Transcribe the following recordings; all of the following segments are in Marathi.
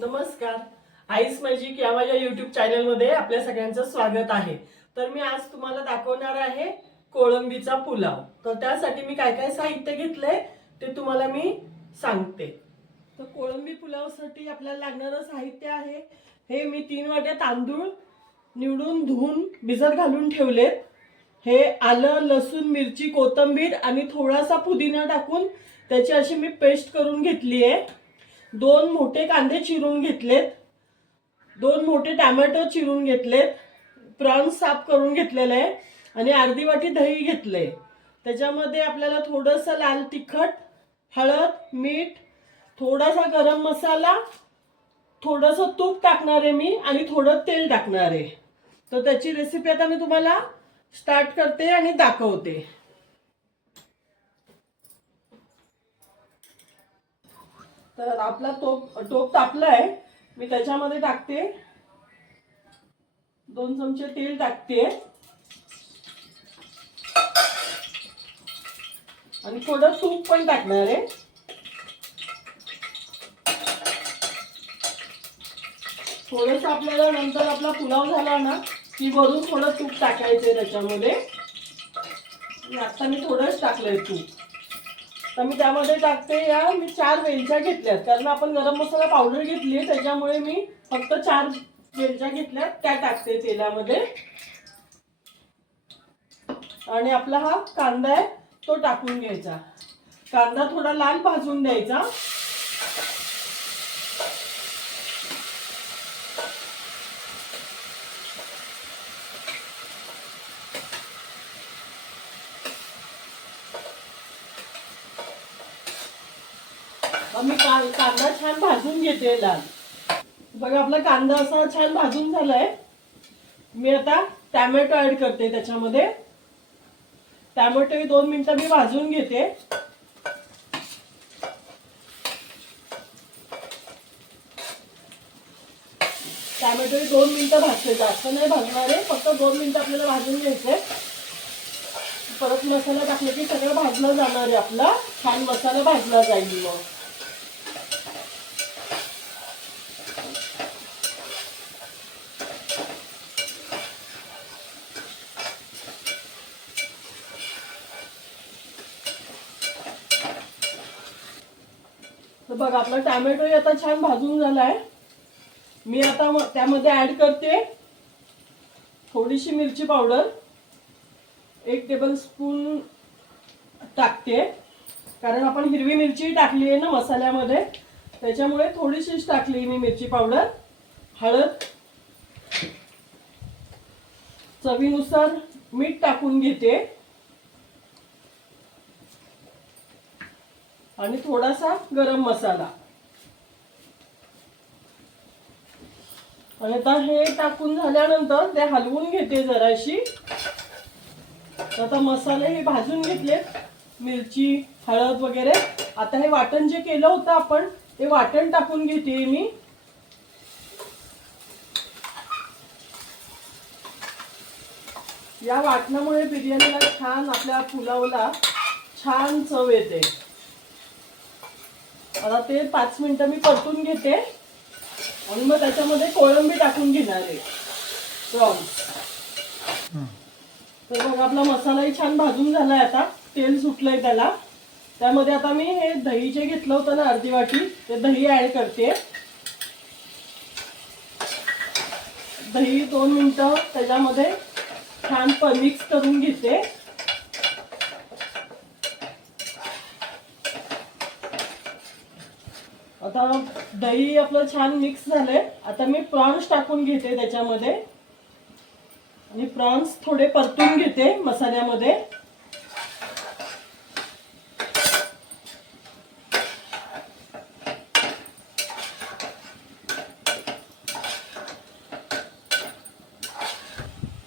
नमस्कार. आईस मॅजिक या माझ्या युट्यूब चॅनलमध्ये आपल्या सगळ्यांचं स्वागत आहे. तर मी आज तुम्हाला दाखवणार आहे कोळंबीचा पुलाव. तर त्यासाठी मी काय काय साहित्य घेतलंय ते तुम्हाला मी सांगते. तर कोळंबी पुलावसाठी आपल्याला लागणारं साहित्य आहे हे मी 3 वाट्या तांदूळ निवडून धुवून भिजत घालून ठेवलेत. हे आलं, लसूण, मिरची, कोथिंबीर आणि थोडासा पुदिना टाकून त्याची अशी मी पेस्ट करून घेतली आहे. 2 मोठे कांदे चिरून घेतलेत, 2 मोठे टोमॅटो चिरून घेतलेत, प्रॉन्स साफ करून घेतलेले आहे आणि अर्धी वाटी दही घेतले. त्याच्यामध्ये आपल्याला थोडंसं लाल तिखट, हळद, मीठ, थोडासा गरम मसाला, थोडंसं तूप टाकणार आहे मी आणि थोडं तेल टाकणार आहे. तर त्याची रेसिपी आता मी तुम्हाला स्टार्ट करते आणि दाखवते. तर आपला टोप तापलाय. मी त्याच्यामध्ये टाकते 2 चमचे तेल टाकते आणि थोडं तूप पण टाकणार आहे. थोडंसं आपल्याला नंतर आपला पुलाव झाला ना की वरून थोडं तूप टाकायचंय त्याच्यामध्ये. आता मी थोडंच टाकलंय तूप. तर मी त्यामध्ये टाकते मी 4 वेलच्या घेतल्यात, कारण आपण गरम मसाला पावडर घेतली आहे त्याच्यामुळे मी फक्त 4 वेलच्या घेतल्यात, त्या टाकते तेलामध्ये. आणि आपला हा कांदा आहे तो टाकून घ्यायचा. कांदा थोडा लाल भाजून द्यायचा. मी कांदा छान भाजून घेते लाल. बघा आपला कांदा असा छान भाजून झालाय. मी आता टोमॅटो ऍड करते त्याच्यामध्ये. टोमॅटो 2 मिनिटं मी भाजून घेते. टोमॅटो 2 मिनिटं भाजते, जास्त नाही भाजणार आहे, फक्त 2 मिनिटं आपल्याला भाजून घ्यायचंय. परत मसाला टाकला की सगळं भाजलं जाणार आहे. आपला छान मसाला भाजला जाईल. मग तर बघा आपला टोमॅटो आता छान भाजून झालाय. मी आता त्यामध्ये ऍड करते थोडीशी मिरची पावडर, 1 टेबलस्पून टाकते, कारण आपण हिरवी मिरची टाकली आहे ना मसाल्यामध्ये, त्याच्यामुळे थोडीशीच टाकली मी मिरची पावडर. हळद, चवीनुसार मीठ टाकून घेते आणि थोडासा गरम मसाला. आणि आता हे टाकून झाल्यानंतर ते हलवून घेते जराशी. आता मसाले हे भाजून घेतले, मिरची, हळद वगैरे. आता हे वाटण जे केलं होतं आपण ते वाटण टाकून घेते मी. या वाटणामुळे बिर्याणीला छान, आपल्या पुलावला छान चव येते. आता ते 5 मिनिटं मी परतून घेते आणि मग त्याच्यामध्ये कोळंबी टाकून घेणार आहे, प्रॉन्स. तर बघा आपला मसालाही छान भाजून झालाय. आता तेल सुटलंय त्याला. त्यामध्ये आता मी हे दही जे घेतलं होतं ना अर्धी वाटी, ते दही ऍड करते. दही 2 मिनिटं त्याच्यामध्ये छान मिक्स करून घेते. आता दही आपलं छान मिक्स झालंय. आता मी प्रॉन्स टाकून घेते त्याच्यामध्ये आणि प्रॉन्स थोडे परतून घेते मसाल्यामध्ये.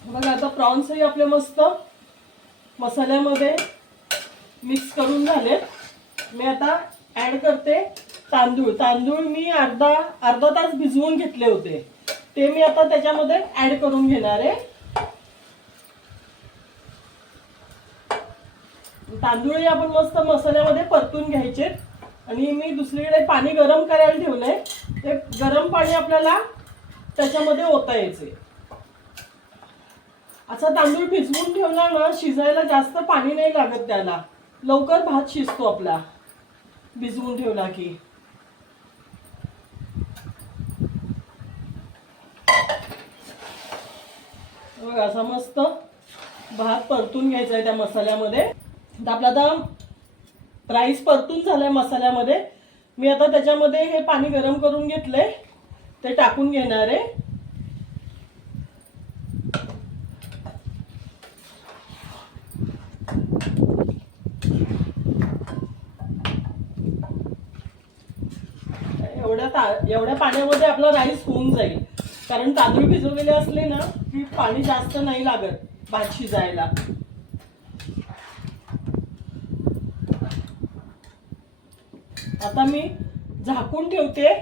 बघा आता प्रॉन्सही आपले मस्त मसाल्यामध्ये मिक्स करून झाले. मी आता ऍड करते तांदूळ. तांदूळ मी अर्धा तास भिजवून घेतले होते, ते मी आता त्याच्यामध्ये ऍड करून घेणार आहे. तांदूळही आपण मस्त मसाल्यामध्ये परतून घ्यायचे. आणि मी दुसरीकडे पाणी गरम करायला ठेवलंय. ते गरम पाणी आपल्याला त्याच्यामध्ये ओतायचे. असा तांदूळ भिजवून ठेवला ना, शिजायला जास्त पाणी नाही लागत त्याला, लवकर भात शिजतो आपला भिजवून ठेवला की. बघा असा मस्त भात परतून घ्यायचा आहे त्या मसाल्यामध्ये. आपला आता राईस परतून झालाय मसाल्यामध्ये. मी आता त्याच्यामध्ये हे पाणी गरम करून घेतलंय ते टाकून घेणार आहे. एवढ्या पाण्यामध्ये आपला राईस होऊन जाईल, कारण तांदूळ भिजवलेले असले ना की पाणी जास्त नाही लागत भात शिजायला. आता मी झाकून ठेवते,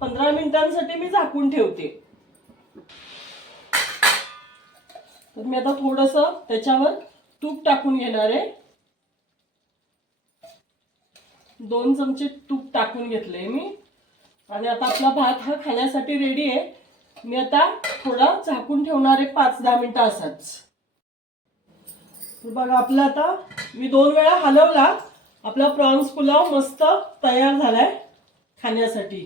15 मिनिटांसाठी मी झाकून ठेवते. तर मी आता थोडंसं त्याच्यावर तूप टाकून घेणार आहे. 2 चमचे तूप टाकून घेतले मी. आणि आता आपला भात हा खाण्यासाठी रेडी आहे. मी आता थोडा झाकून ठेवणार आहे 5-10 मिनिटं असंच. बघा आपला आता मी 2 वेळा हलवला, आपला प्रॉन्स पुलाव मस्त तयार झालाय खाण्यासाठी.